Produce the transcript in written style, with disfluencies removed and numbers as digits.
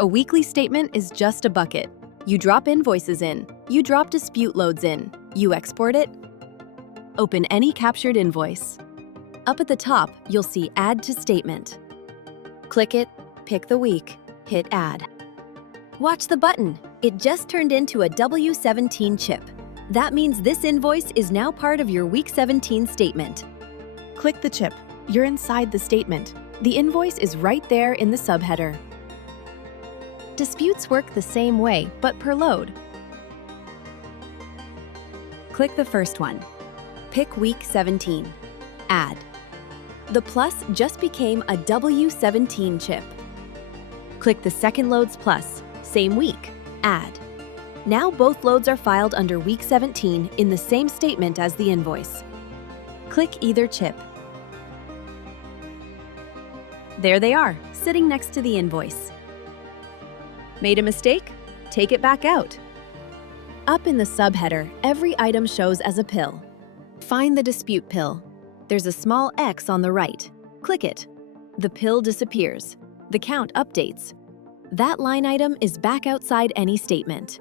A weekly statement is just a bucket. You drop invoices in, you drop dispute loads in, you export it. Open any captured invoice. Up at the top, you'll see Add to Statement. Click it, pick the week, hit Add. Watch the button. It just turned into a W17 chip. That means this invoice is now part of your Week 17 statement. Click the chip. You're inside the statement. The invoice is right there in the subheader. Disputes work the same way, but per load. Click the first one. Pick Week 17. Add. The plus just became a W17 chip. Click the second load's plus, same week. Add. Now both loads are filed under Week 17 in the same statement as the invoice. Click either chip. There they are, sitting next to the invoice. Made a mistake? Take it back out. Up in the subheader, every item shows as a pill. Find the dispute pill. There's a small X on the right. Click it. The pill disappears. The count updates. That line item is back outside any statement.